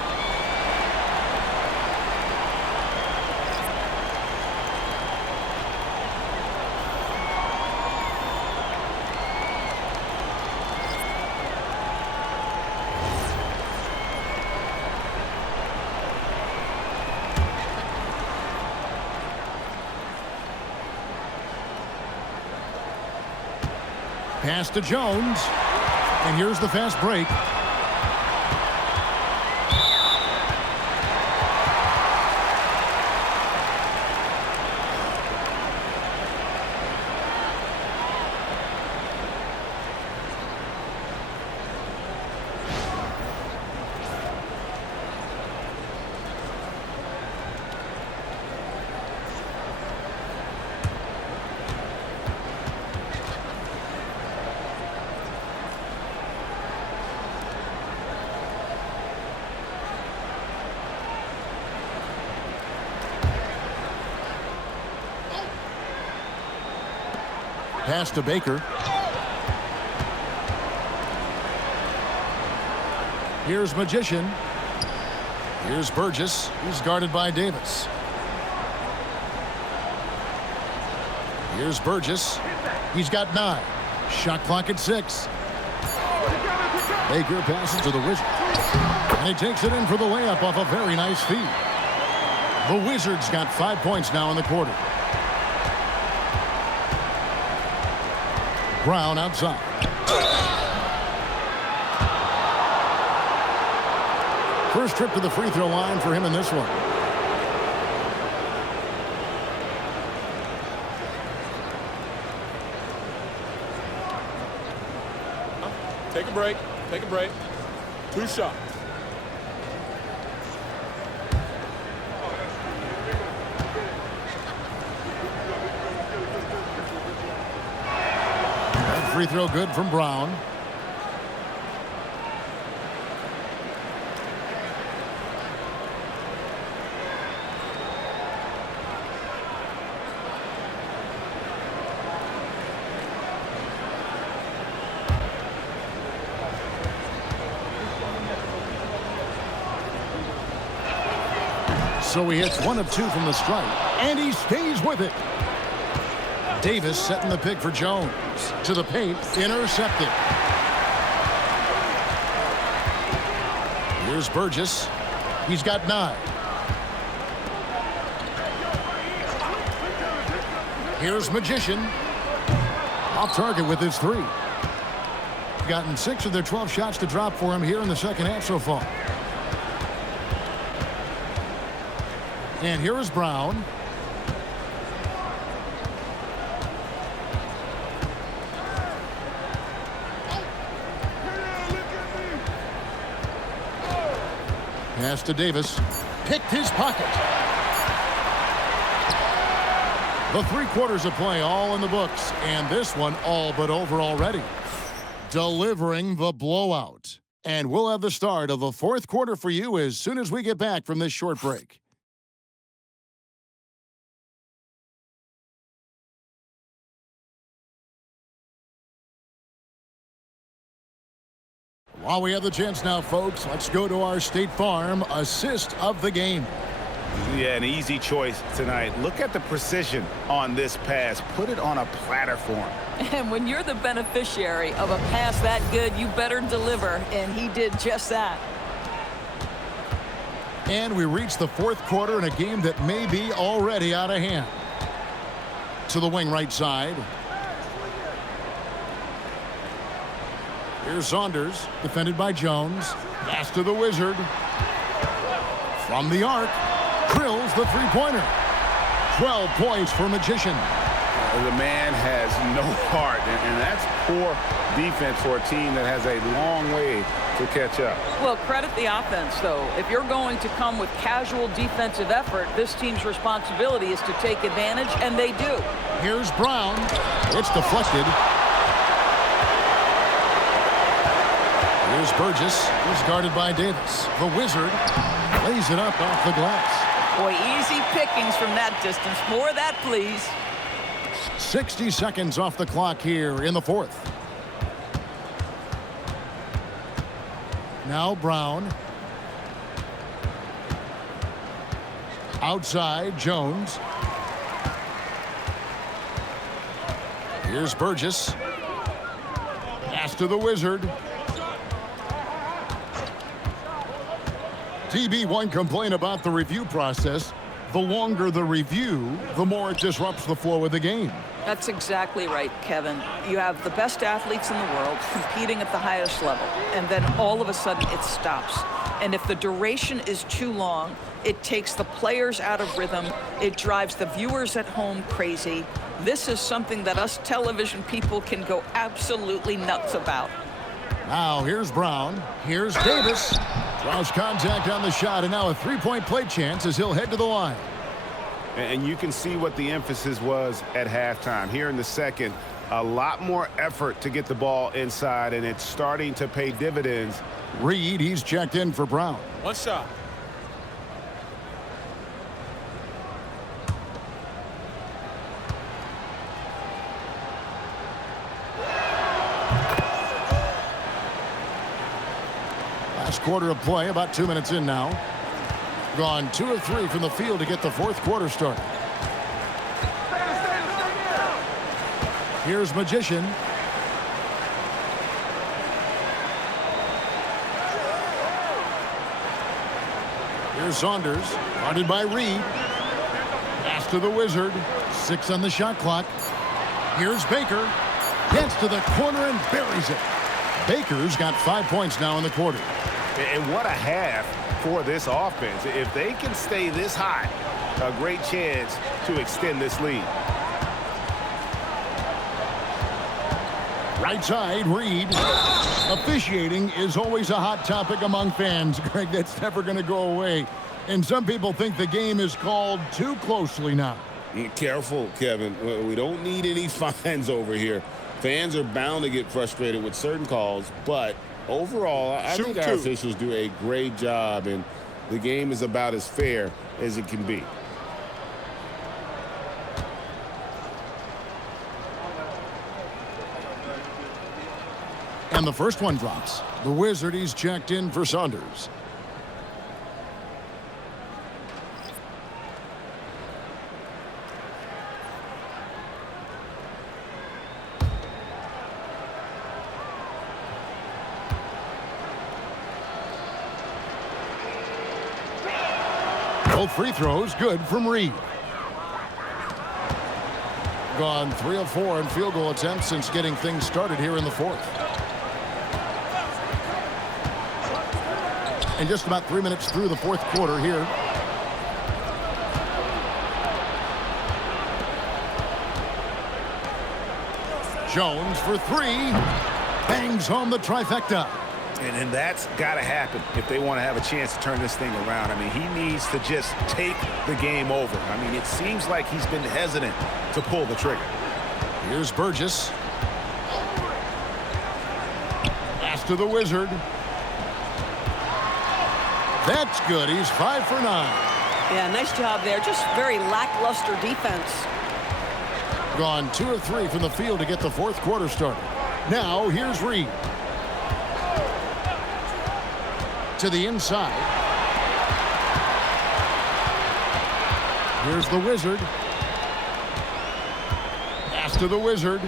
Pass to Jones. And here's the fast break. Pass to Baker. Here's Magician. Here's Burgess. He's guarded by Davis. Here's Burgess. He's got 9. Shot clock at 6. Baker passes to the Wizards. And he takes it in for the layup off a very nice feed. The Wizards got 5 points now in the quarter. Brown outside. First trip to the free throw line for him in this one. Take a break. Take a break. 2 shots. Free throw good from Brown. So he hits 1 of 2 from the strike, and he stays with it. Davis setting the pick for Jones. To the paint, intercepted. Here's Burgess. He's got 9. Here's Magician. Off target with his 3. Gotten 6 of their 12 shots to drop for him here in the second half so far. And here is Brown. Pass to Davis. Picked his pocket. The 3 quarters of play all in the books, and this one all but over already. Delivering the blowout. And we'll have the start of the 4th quarter for you as soon as we get back from this short break. While we have the chance now, folks, let's go to our State Farm assist of the game. Yeah, an easy choice tonight. Look at the precision on this pass. Put it on a platter for him. And when you're the beneficiary of a pass that good, you better deliver, and he did just that. And we reach the 4th quarter in a game that may be already out of hand. To the wing right side. Here's Saunders, defended by Jones. Pass to the Wizard. From the arc, drills the three-pointer. 12 points for Magician. The man has no heart, and that's poor defense for a team that has a long way to catch up. Well, credit the offense, though. If you're going to come with casual defensive effort, this team's responsibility is to take advantage, and they do. Here's Brown. It's deflected. Here's Burgess. He's guarded by Davis. The Wizard lays it up off the glass. Boy, easy pickings from that distance. More of that, please. 60 seconds off the clock here in the 4th. Now Brown. Outside, Jones. Here's Burgess. Pass to the Wizard. TB1 complain about the review process. The longer the review, the more it disrupts the flow of the game. That's exactly right, Kevin. You have the best athletes in the world competing at the highest level, and then all of a sudden it stops. And if the duration is too long, it takes the players out of rhythm. It drives the viewers at home crazy. This is something that us television people can go absolutely nuts about. Now here's Brown. Here's Davis. Draws contact on the shot, and now a three-point play chance as he'll head to the line. And you can see what the emphasis was at halftime. Here in the second, a lot more effort to get the ball inside, and it's starting to pay dividends. Reed, he's checked in for Brown. One shot. Last quarter of play, about 2 minutes in now. Gone 2 of 3 from the field to get the 4th quarter started. Here's Magician. Here's Saunders, guarded by Reed. Pass to the Wizard. 6 on the shot clock. Here's Baker. Gets to the corner and buries it. Baker's got 5 points now in the quarter. And what a half for this offense. If they can stay this hot, a great chance to extend this lead. Right side, Reed. Officiating is always a hot topic among fans, Greg. That's never going to go away. And some people think the game is called too closely now. Careful, Kevin. We don't need any fines over here. Fans are bound to get frustrated with certain calls, but overall, I think our officials do a great job, and the game is about as fair as it can be. And the first one drops. The Wizard, he's checked in for Saunders. Both free throws good from Reed. Gone 3 of 4 in field goal attempts since getting things started here in the 4th. And just about 3 minutes through the 4th quarter here. Jones for 3. Bangs home the trifecta. And that's got to happen if they want to have a chance to turn this thing around. I mean, he needs to just take the game over. I mean, it seems like he's been hesitant to pull the trigger. Here's Burgess. Pass to the Wizard. That's good. He's 5 for 9. Yeah, nice job there. Just very lackluster defense. Gone 2 of 3 from the field to get the fourth quarter started. Now, here's Reed. To the inside. Here's the Wizard. Pass to the Wizard.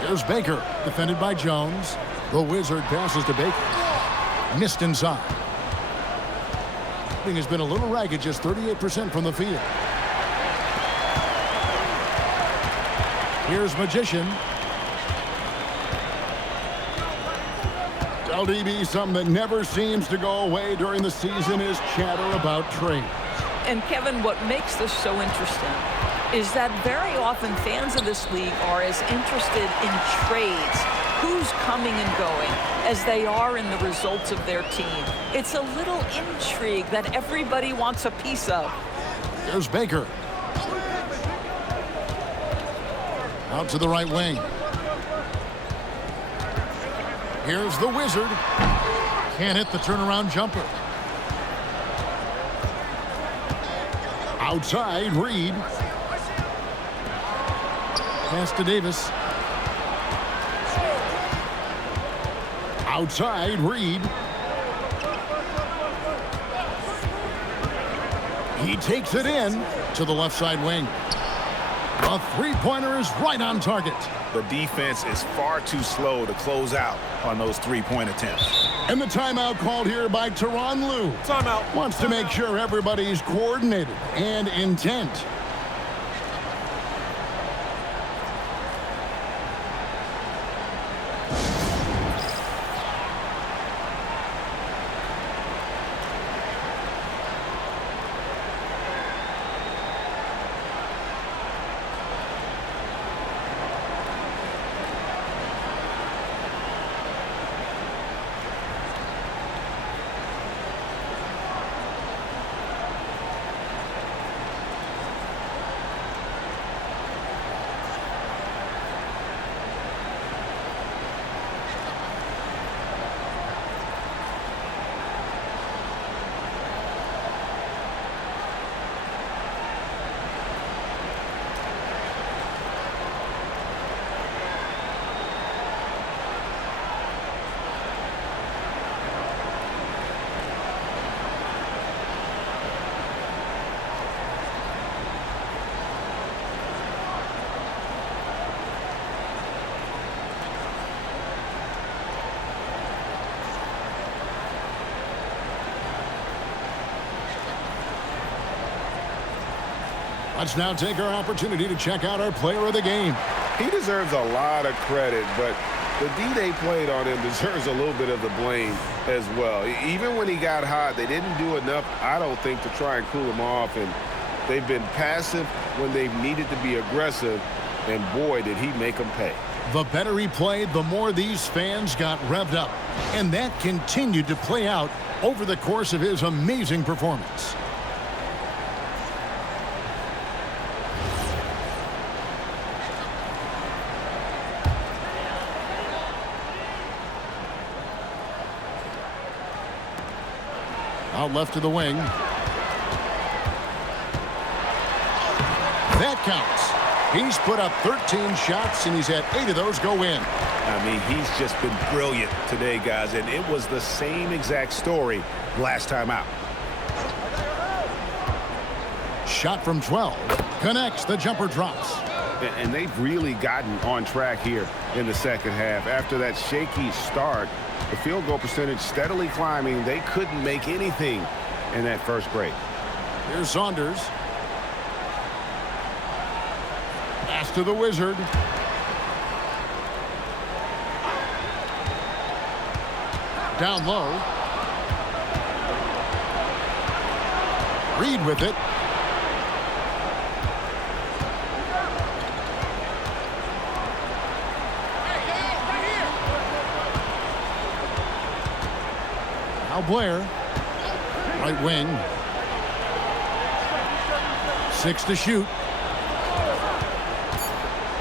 Here's Baker, defended by Jones. The Wizard passes to Baker. Missed inside. Shooting has been a little ragged, just 38% from the field. Here's Magician. LDB, something that never seems to go away during the season is chatter about trades. And Kevin, what makes this so interesting is that very often fans of this league are as interested in trades, who's coming and going, as they are in the results of their team. It's a little intrigue that everybody wants a piece of. There's Baker. Out to the right wing. Here's the Wizard. Can't hit the turnaround jumper. Outside, Reed. Pass to Davis. Outside, Reed. He takes it in to the left side wing. A three-pointer is right on target. The defense is far too slow to close out on those three-point attempts. And the timeout called here by Tyronn Lue. Timeout. Wants to make sure everybody's coordinated and intent. Let's now take our opportunity to check out our player of the game. He deserves a lot of credit, but the D they played on him deserves a little bit of the blame as well. Even when he got hot, they didn't do enough, I don't think, to try and cool him off. And they've been passive when they've needed to be aggressive, and boy, did he make them pay. The better he played, the more these fans got revved up. And that continued to play out over the course of his amazing performance. Out left to the wing. That counts. He's put up 13 shots, and he's had 8 of those go in. I mean, he's just been brilliant today, guys, and it was the same exact story last time out. Shot from 12. Connects. The jumper drops. And they've really gotten on track here in the second half. After that shaky start, the field goal percentage steadily climbing. They couldn't make anything in that first break. Here's Saunders. Pass to the Wizard. Down low. Reed with it. Now Blair. Right wing. 6 to shoot.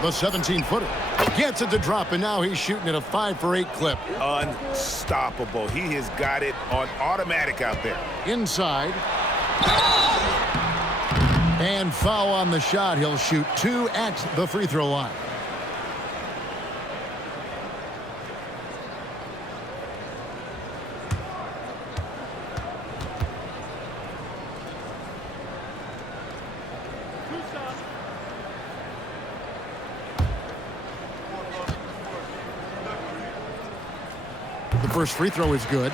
The 17-footer. Gets it to drop, and now he's shooting at a 5 for 8 clip. Unstoppable. He has got it on automatic out there. Inside. And foul on the shot. He'll shoot 2 at the free throw line. The first free throw is good.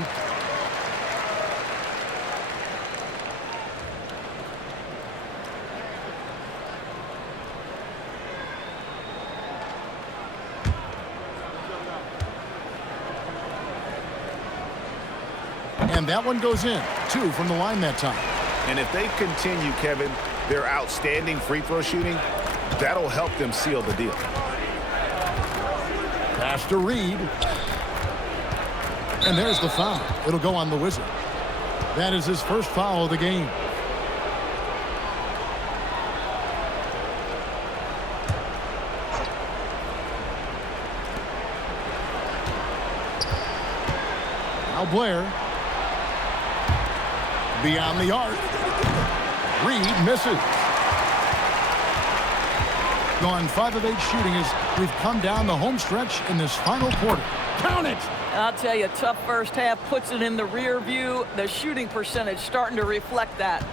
And that one goes in. 2 from the line that time. And if they continue, Kevin, their outstanding free throw shooting, that'll help them seal the deal. Pass to Reed. And there's the foul. It'll go on the Wizard. That is his first foul of the game. Now Blair. Beyond the arc. Reed misses. Gone 5 of 8 shooting as we've come down the home stretch in this final quarter. Count it! I'll tell you, tough first half puts it in the rear view. The shooting percentage starting to reflect that.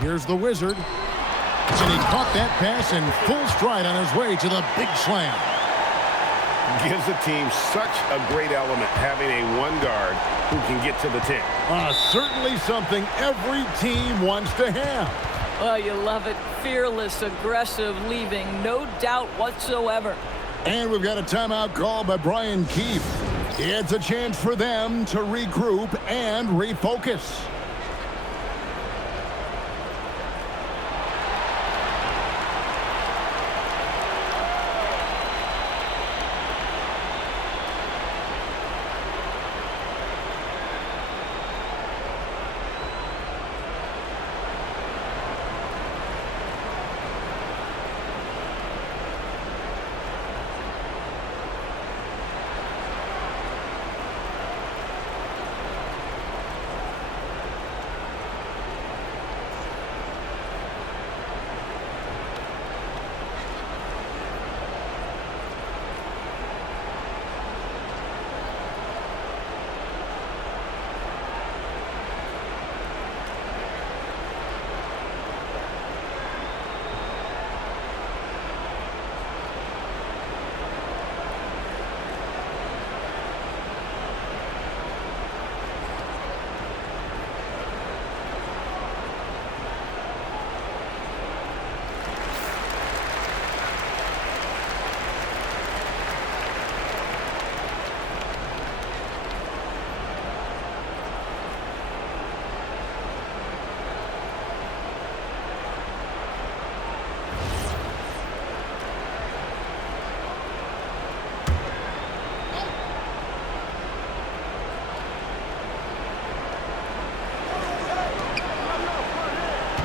Here's the Wizard. And he caught that pass in full stride on his way to the big slam. Gives the team such a great element having a one guard who can get to the 10. Certainly something every team wants to have. Oh, you love it. Fearless, aggressive, leaving no doubt whatsoever. And we've got a timeout called by Brian Keefe. It's a chance for them to regroup and refocus.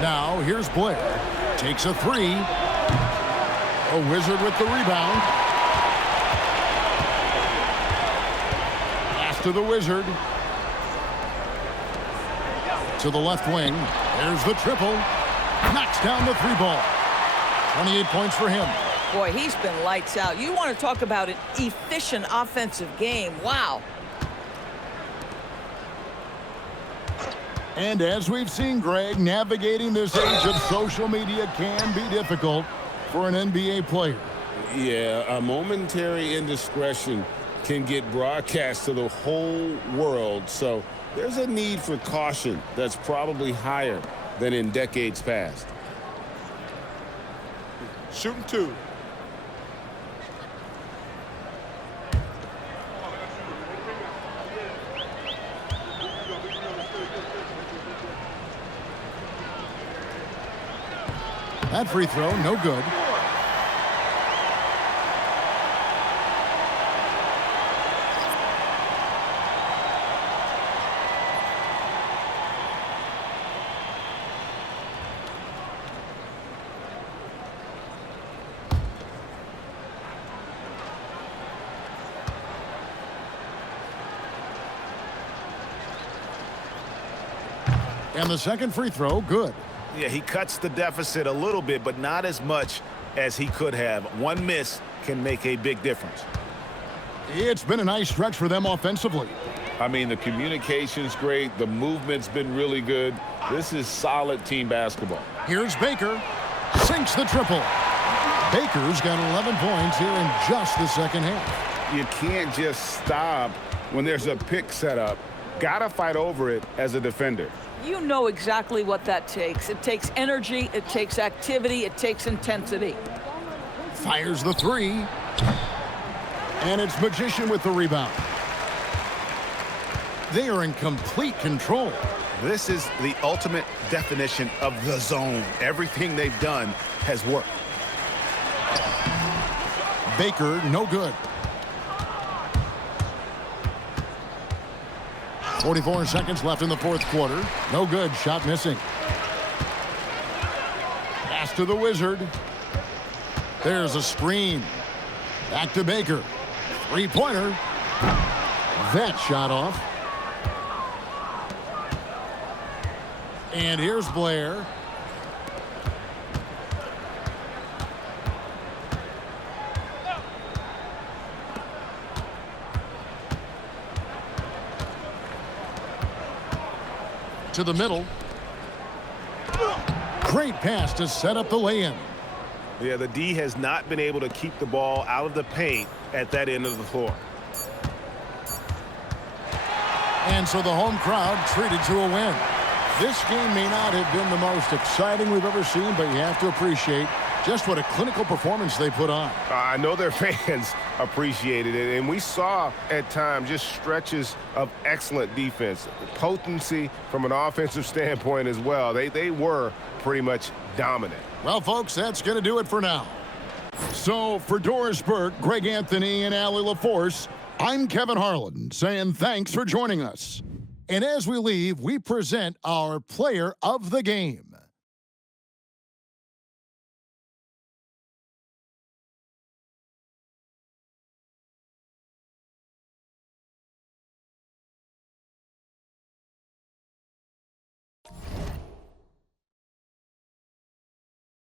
Now, here's Blair. Takes a 3. A Wizard with the rebound. Pass to the Wizard. To the left wing. There's the triple. Knocks down the 3 ball. 28 points for him. Boy, he's been lights out. You want to talk about an efficient offensive game. Wow. And as we've seen, Greg, navigating this age of social media can be difficult for an NBA player. Yeah, a momentary indiscretion can get broadcast to the whole world. So there's a need for caution that's probably higher than in decades past. Shooting 2. That free throw, no good. And the second free throw, good. Yeah, he cuts the deficit a little bit, but not as much as he could have. One miss can make a big difference. It's been a nice stretch for them offensively. I mean, the communication's great. The movement's been really good. This is solid team basketball. Here's Baker. Sinks the triple. Baker's got 11 points here in just the second half. You can't just stop when there's a pick set up. Gotta fight over it as a defender. You know exactly what that takes. It takes energy, it takes activity, it takes intensity. Fires the three. And it's Magician with the rebound. They are in complete control. This is the ultimate definition of the zone. Everything they've done has worked. Baker, no good. 44 seconds left in the fourth quarter. No good. Shot missing. Pass to the Wizard. There's a screen. Back to Baker. Three-pointer. That shot off. And here's Blair. To the middle. Great pass to set up the lay-in. Yeah, the D has not been able to keep the ball out of the paint at that end of the floor. And so the home crowd treated to a win. This game may not have been the most exciting we've ever seen, but you have to appreciate just what a clinical performance they put on. I know their fans appreciated it, and we saw at times just stretches of excellent defense. Potency from an offensive standpoint as well. They were pretty much dominant. Well, folks, that's going to do it for now. So for Doris Burke, Greg Anthony, and Allie LaForce, I'm Kevin Harlan saying thanks for joining us. And as we leave, we present our player of the game.